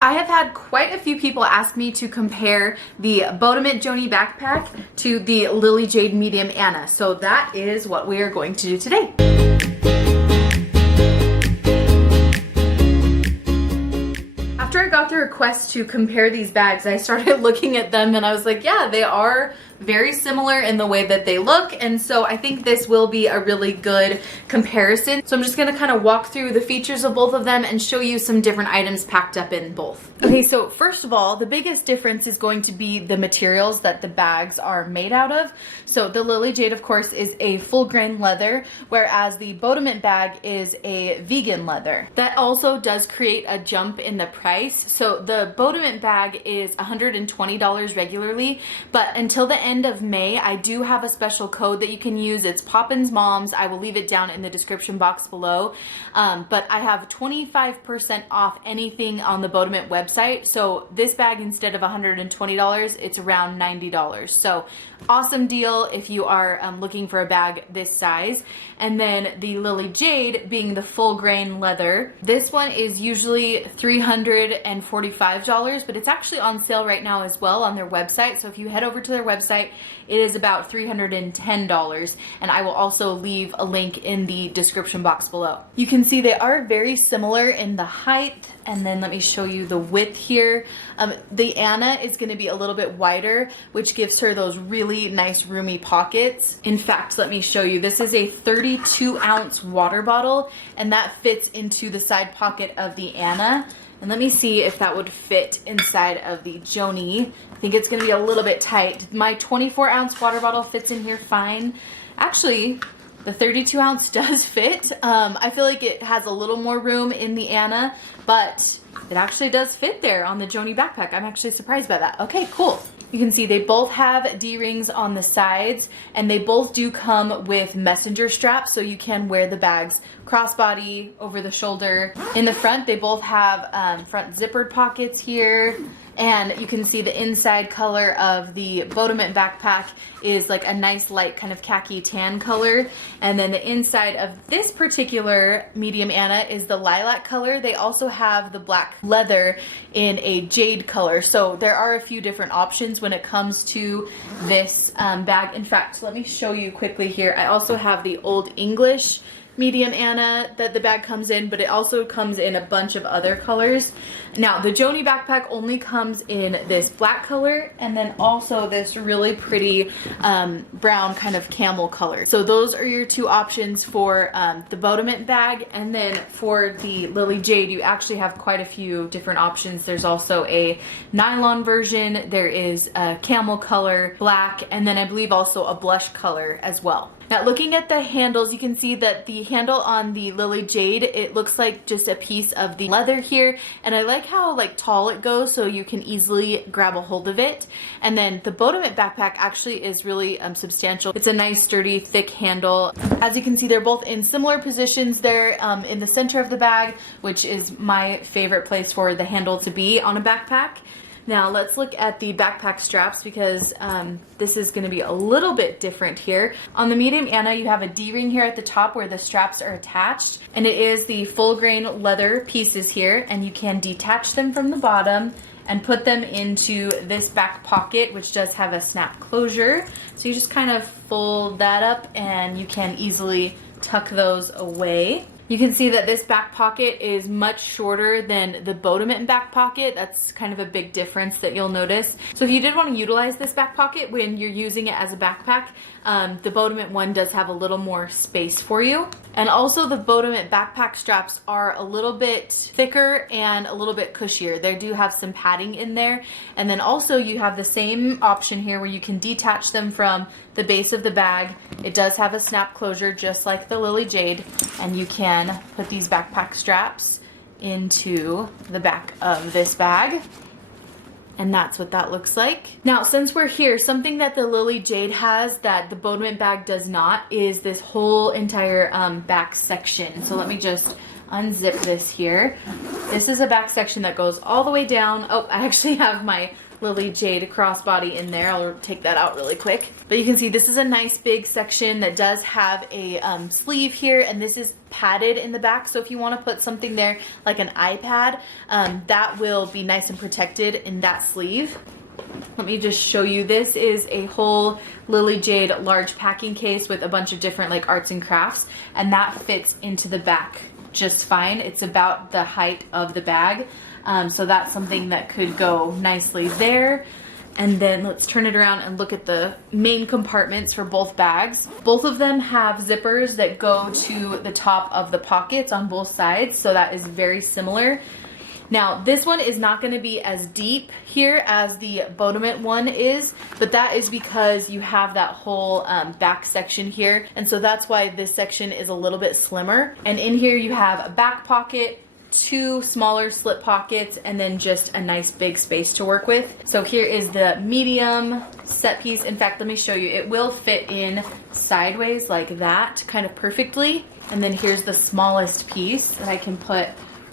I have had quite a few people ask me to compare the Bodomint Joni backpack to the Lily Jade Medium Anna, so that is what we are going to do today. After I got the request to compare these bags, I started looking at them and I was like, yeah, they are very similar in the way that they look, and so I think this will be a really good comparison. So I'm just gonna kind of walk through the features of both of them and show you some different items packed up in both. Okay, so first of all, the biggest difference is going to be the materials that the bags are made out of. So the Lily Jade, of course, is a full grain leather, whereas the Bodomint bag is a vegan leather. That also does create a jump in the price. So the Bodomint bag is $120 regularly, but until the end of May, I do have a special code that you can use. It's poppinsapproved. I will leave it down in the description box below. But I have 25% off anything on the Bodomint website. So this bag, instead of $120, it's around $90. So awesome deal if you are looking for a bag this size. And then the Lily Jade, being the full grain leather, this one is usually $345, but it's actually on sale right now as well on their website. So if you head over to their website, it is about $310, and I will also leave a link in the description box below. You can see they are very similar in the height, and then let me show you the width here. The Anna is going to be a little bit wider, which gives her those really nice roomy pockets. In fact, let me show you. This is a 32-ounce water bottle, and that fits into the side pocket of the Anna. And let me see if that would fit inside of the Joni. I think it's going to be a little bit tight. My 24-ounce water bottle fits in here fine. Actually, the 32-ounce does fit. I feel like it has a little more room in the Anna, but it actually does fit there on the Joni backpack. I'm actually surprised by that. Okay, cool. You can see they both have D-rings on the sides, and they both do come with messenger straps, so you can wear the bags crossbody, over the shoulder. In the front, they both have front zippered pockets here, and you can see the inside color of the Bodomint backpack is like a nice light kind of khaki tan color, and then the inside of this particular medium Anna is the lilac color. They also have the black leather in a jade color, so there are a few different options when it comes to this bag. In fact, let me show you quickly here. I also have the Old English medium Anna that the bag comes in, but it also comes in a bunch of other colors. Now, the Joni backpack only comes in this black color, and then also this really pretty brown kind of camel color. So those are your two options for the Bodomint bag. And then for the Lily Jade, you actually have quite a few different options. There's also a nylon version, there is a camel color, black, and then I believe also a blush color as well. Now, looking at the handles, you can see that the handle on the Lily Jade, it looks like just a piece of the leather here, and I like how like tall it goes so you can easily grab a hold of it. And then the Bodomint backpack actually is really substantial. It's a nice sturdy thick handle. As you can see, they're both in similar positions there in the center of the bag, which is my favorite place for the handle to be on a backpack. Now let's look at the backpack straps, because this is going to be a little bit different here. On the medium Anna, you have a D-ring here at the top where the straps are attached, and it is the full grain leather pieces here, and you can detach them from the bottom and put them into this back pocket, which does have a snap closure. So you just kind of fold that up and you can easily tuck those away. You can see that this back pocket is much shorter than the Bodomint back pocket. That's kind of a big difference that you'll notice. So if you did want to utilize this back pocket when you're using it as a backpack, the Bodomint one does have a little more space for you. And also the Bodomint backpack straps are a little bit thicker and a little bit cushier. They do have some padding in there. And then also you have the same option here where you can detach them from the base of the bag. It does have a snap closure just like the Lily Jade, and you can put these backpack straps into the back of this bag. And that's what that looks like. Now, since we're here, something that the Lily Jade has that the Bodomint bag does not is this whole entire back section. So let me just unzip this here. This is a back section that goes all the way down. Oh, I actually have my Lily Jade crossbody in there. I'll take that out really quick. But you can see this is a nice big section that does have a sleeve here, and this is padded in the back, so if you want to put something there like an iPad, that will be nice and protected in that sleeve. Let me just show you. This is a whole Lily Jade large packing case with a bunch of different like arts and crafts, and that fits into the back just fine. It's about the height of the bag, so that's something that could go nicely there. And then let's turn it around and look at the main compartments for both bags. Both of them have zippers that go to the top of the pockets on both sides, so that is very similar. Now, this one is not going to be as deep here as the Bodomint one is, but that is because you have that whole back section here, and so that's why this section is a little bit slimmer. And in here you have a back pocket, 2 smaller slip pockets, and then just a nice big space to work with. So here is the medium set piece. In fact, let me show you. It will fit in sideways like that, kind of perfectly. And then here's the smallest piece that I can put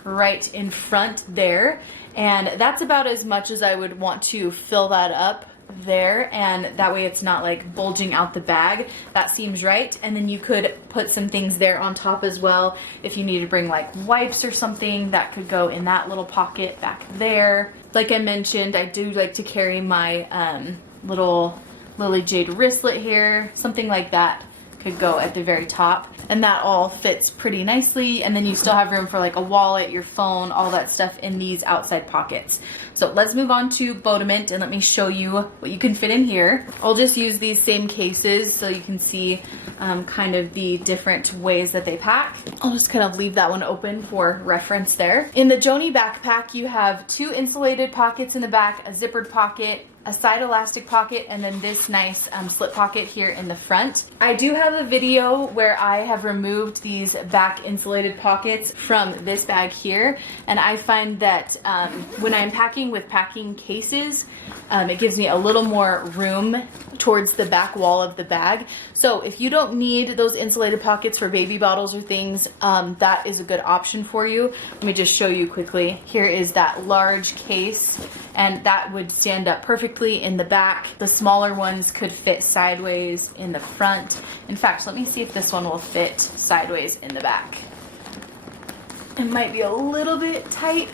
right in front there, and that's about as much as I would want to fill that up there, and that way it's not like bulging out the bag. That seems right. And then you could put some things there on top as well. If you need to bring like wipes or something, that could go in that little pocket back there. Like I mentioned, I do like to carry my little Lily Jade wristlet here, something like that could go at the very top, and that all fits pretty nicely. And then you still have room for like a wallet, your phone, all that stuff in these outside pockets. So let's move on to Bodomint, and let me show you what you can fit in here. I'll just use these same cases so you can see kind of the different ways that they pack. I'll just kind of leave that one open for reference there. In the Joni backpack, you have 2 insulated pockets in the back, a zippered pocket, a side elastic pocket, and then this nice slip pocket here in the front. I do have a video where I have removed these back insulated pockets from this bag here, and I find that when I'm packing with packing cases, it gives me a little more room towards the back wall of the bag. So if you don't need those insulated pockets for baby bottles or things, that is a good option for you. Let me just show you quickly. Here is that large case, and that would stand up perfectly in the back. The smaller ones could fit sideways in the front. In fact, let me see if this one will fit sideways in the back. It might be a little bit tight,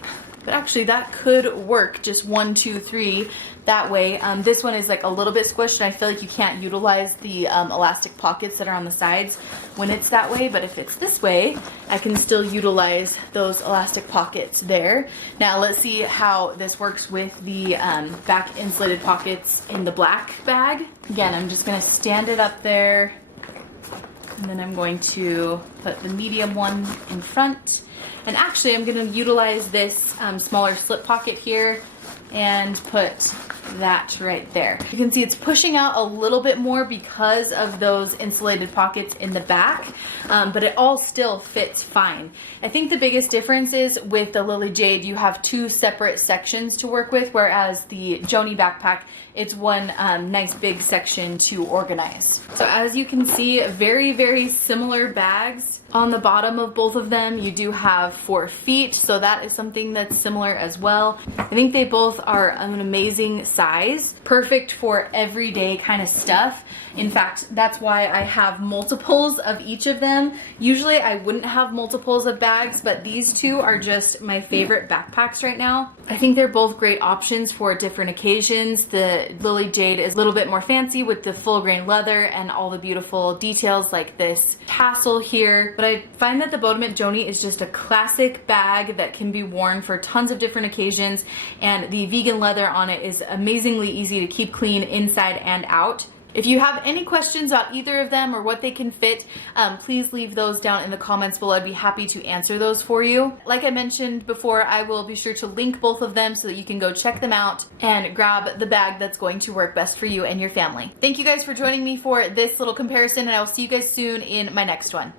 but actually that could work. Just 1, 2, 3 that way. This one is like a little bit squished, and I feel like you can't utilize the elastic pockets that are on the sides when it's that way, but if it's this way, I can still utilize those elastic pockets there. Now let's see how this works with the back insulated pockets in the black bag. Again, I'm just going to stand it up there, and then I'm going to put the medium one in front. And actually I'm going to utilize this smaller slip pocket here and put that right there. You can see it's pushing out a little bit more because of those insulated pockets in the back, but it all still fits fine. I think the biggest difference is with the Lily Jade, you have 2 separate sections to work with, whereas the Joni backpack, it's one nice big section to organize. So as you can see, very, very similar bags. On the bottom of both of them, you do have 4 feet, so that is something that's similar as well. I think they both are an amazing size, perfect for everyday kind of stuff. In fact, that's why I have multiples of each of them. Usually I wouldn't have multiples of bags, but these 2 are just my favorite backpacks right now. I think they're both great options for different occasions. The Lily Jade is a little bit more fancy with the full grain leather and all the beautiful details like this tassel here. But I find that the Bodomint Joni is just a classic bag that can be worn for tons of different occasions, and the vegan leather on it is amazingly easy to keep clean inside and out. If you have any questions about either of them or what they can fit, please leave those down in the comments below. I'd be happy to answer those for you. Like I mentioned before, I will be sure to link both of them so that you can go check them out and grab the bag that's going to work best for you and your family. Thank you guys for joining me for this little comparison, and I will see you guys soon in my next one.